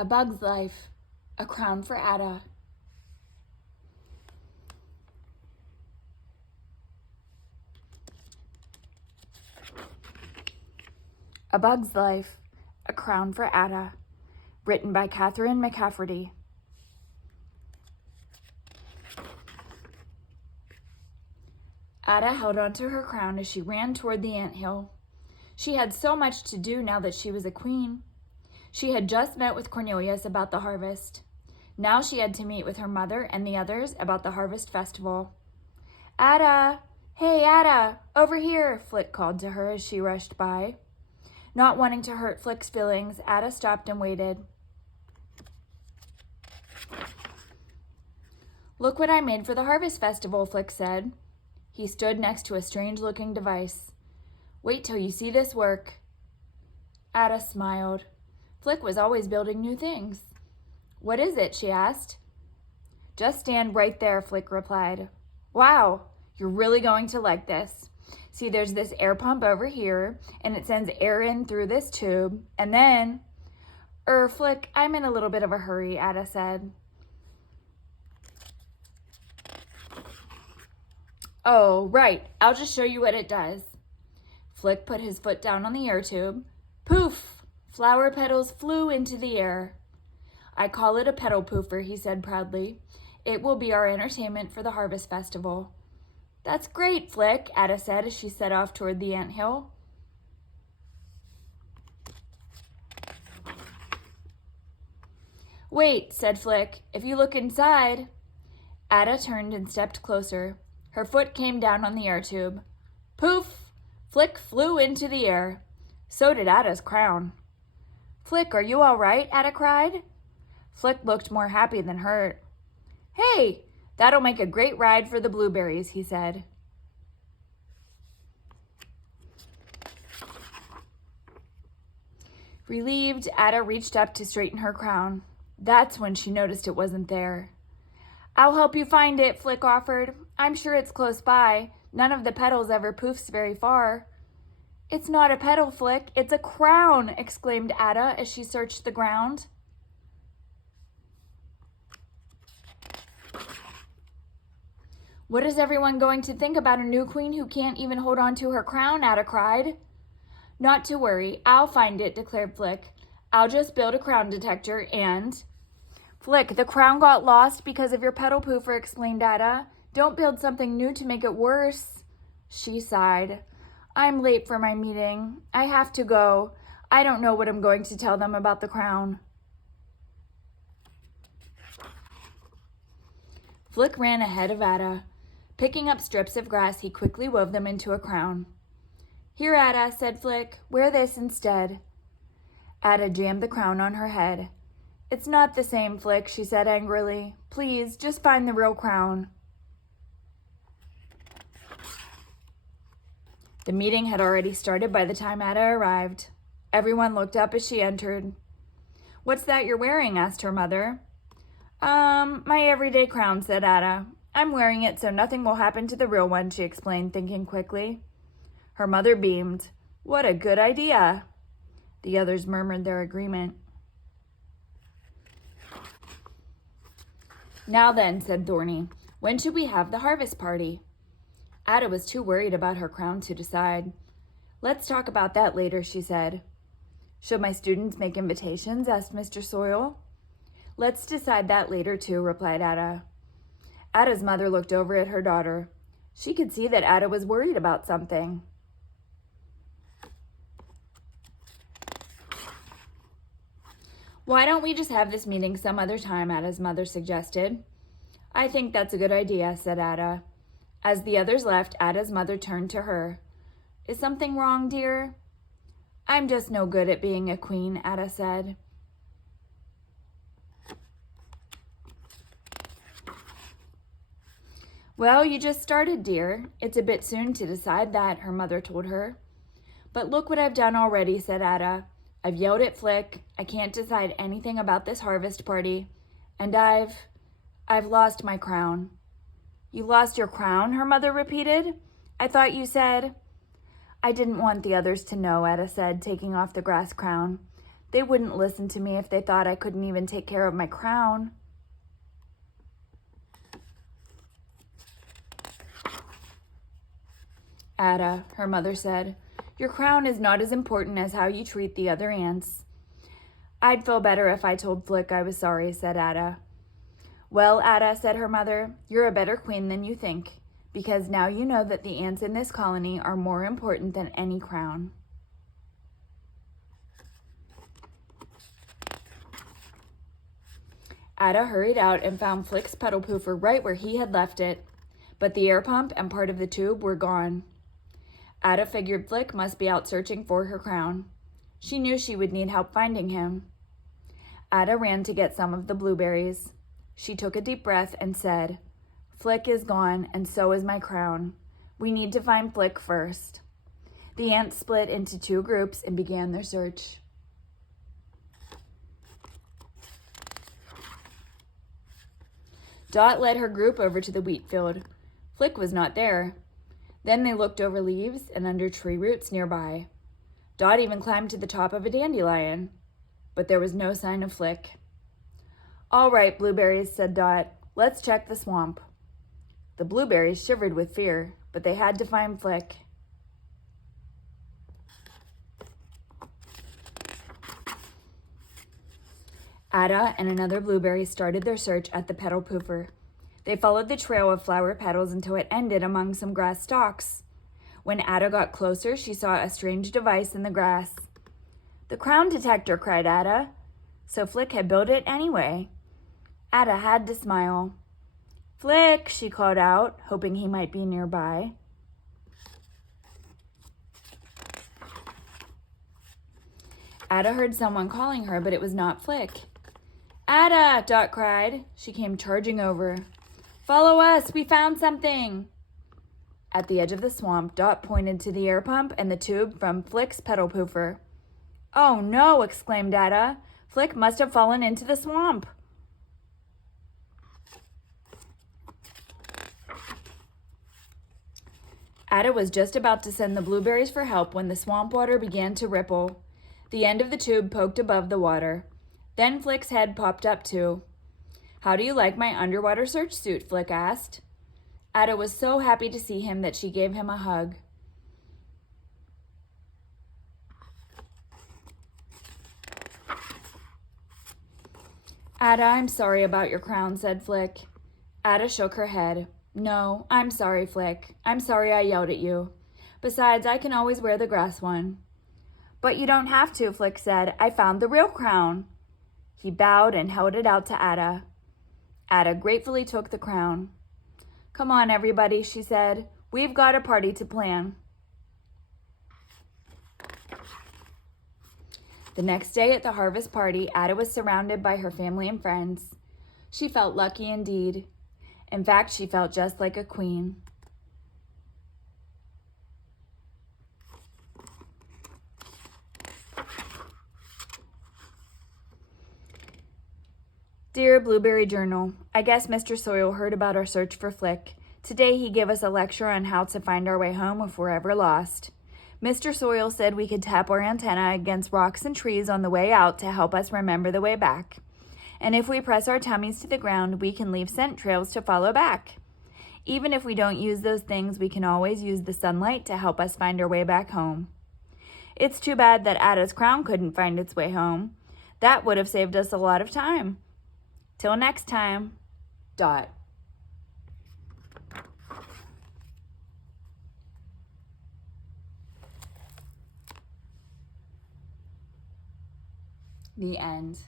A Bug's Life, A Crown for Atta. A Bug's Life, A Crown for Atta, written by McCafferty. Atta held onto her crown as she ran toward the anthill. She had so much to do now that she was a queen. She had just met with Cornelius about the harvest. Now she had to meet with her mother and the others about the harvest festival. Atta! Hey, Atta! Over here! Flick called to her as she rushed by. Not wanting to hurt Flick's feelings, Atta stopped and waited. Look what I made for the harvest festival, Flick said. He stood next to a strange-looking device. Wait till you see this work. Atta smiled. Flick was always building new things. What is it? She asked. Just stand right there, Flick replied. Wow, you're really going to like this. See, there's this air pump over here, and it sends air in through this tube, and then... Flick, I'm in a little bit of a hurry, Atta said. Oh, right, I'll just show you what it does. Flick put his foot down on the air tube. Poof! Flower petals flew into the air. I call it a petal poofer, he said proudly. It will be our entertainment for the harvest festival. That's great, Flick, Atta said as she set off toward the anthill. Wait, said Flick, if you look inside. Atta turned and stepped closer. Her foot came down on the air tube. Poof! Flick flew into the air. So did Atta's crown. Flick, are you all right? Atta cried. Flick looked more happy than hurt. Hey, that'll make a great ride for the blueberries, he said. Relieved, Atta reached up to straighten her crown. That's when she noticed it wasn't there. I'll help you find it, Flick offered. I'm sure it's close by. None of the petals ever poofs very far. It's not a petal, Flick. It's a crown, exclaimed Atta as she searched the ground. What is everyone going to think about a new queen who can't even hold on to her crown? Atta cried. Not to worry. I'll find it, declared Flick. I'll just build a crown detector and... Flick, the crown got lost because of your petal poofer, explained Atta. Don't build something new to make it worse. She sighed. I'm late for my meeting. I have to go. I don't know what I'm going to tell them about the crown. Flick ran ahead of Atta. Picking up strips of grass, he quickly wove them into a crown. Here, Atta, said Flick. Wear this instead. Atta jammed the crown on her head. It's not the same, Flick, she said angrily. Please, just find the real crown. The meeting had already started by the time Atta arrived. Everyone looked up as she entered. What's that you're wearing? Asked her mother. My everyday crown, said Atta. I'm wearing it so nothing will happen to the real one, she explained, thinking quickly. Her mother beamed. What a good idea. The others murmured their agreement. Now then, said Thorny, when should we have the harvest party? Atta was too worried about her crown to decide. Let's talk about that later, she said. Should my students make invitations? Asked Mr. Soil. Let's decide that later too, replied Atta. Atta's mother looked over at her daughter. She could see that Atta was worried about something. Why don't we just have this meeting some other time, Atta's mother suggested. I think that's a good idea, said Atta. As the others left, Atta's mother turned to her. Is something wrong, dear? I'm just no good at being a queen, Atta said. Well, you just started, dear. It's a bit soon to decide that, her mother told her. But look what I've done already, said Atta. I've yelled at Flick. I can't decide anything about this harvest party. And I've lost my crown. You lost your crown? Her mother repeated. I thought you said... I didn't want the others to know, Atta said, taking off the grass crown. They wouldn't listen to me if they thought I couldn't even take care of my crown. Atta, her mother said, your crown is not as important as how you treat the other ants. I'd feel better if I told Flick I was sorry, said Atta. Well, Atta, said her mother, you're a better queen than you think, because now you know that the ants in this colony are more important than any crown. Atta hurried out and found Flick's pedal poofer right where he had left it, but the air pump and part of the tube were gone. Atta figured Flick must be out searching for her crown. She knew she would need help finding him. Atta ran to get some of the blueberries. She took a deep breath and said, Flick is gone, and so is my crown. We need to find Flick first. The ants split into 2 groups and began their search. Dot led her group over to the wheat field. Flick was not there. Then they looked over leaves and under tree roots nearby. Dot even climbed to the top of a dandelion, but there was no sign of Flick. All right, blueberries, said Dot. Let's check the swamp. The blueberries shivered with fear, but they had to find Flick. Atta and another blueberry started their search at the petal poofer. They followed the trail of flower petals until it ended among some grass stalks. When Atta got closer, she saw a strange device in the grass. The crown detector, cried Atta. So Flick had built it anyway. Atta had to smile. Flick, she called out, hoping he might be nearby. Atta heard someone calling her, but it was not Flick. Atta, Dot cried. She came charging over. Follow us, we found something. At the edge of the swamp, Dot pointed to the air pump and the tube from Flick's pedal poofer. Oh no, exclaimed Atta. Flick must have fallen into the swamp. Atta was just about to send the blueberries for help when the swamp water began to ripple. The end of the tube poked above the water. Then Flick's head popped up too. How do you like my underwater search suit? Flick asked. Atta was so happy to see him that she gave him a hug. Atta, I'm sorry about your crown, said Flick. Atta shook her head. No, I'm sorry, Flick. I'm sorry I yelled at you. Besides, I can always wear the grass one. But you don't have to, Flick said. I found the real crown. He bowed and held it out to Atta. Atta gratefully took the crown. Come on, everybody, she said. We've got a party to plan. The next day at the harvest party, Atta was surrounded by her family and friends. She felt lucky indeed. In fact, she felt just like a queen. Dear Blueberry Journal, I guess Mr. Soil heard about our search for Flick. Today he gave us a lecture on how to find our way home if we're ever lost. Mr. Soil said we could tap our antenna against rocks and trees on the way out to help us remember the way back. And if we press our tummies to the ground, we can leave scent trails to follow back. Even if we don't use those things, we can always use the sunlight to help us find our way back home. It's too bad that Atta's crown couldn't find its way home. That would have saved us a lot of time. Till next time, Dot. The end.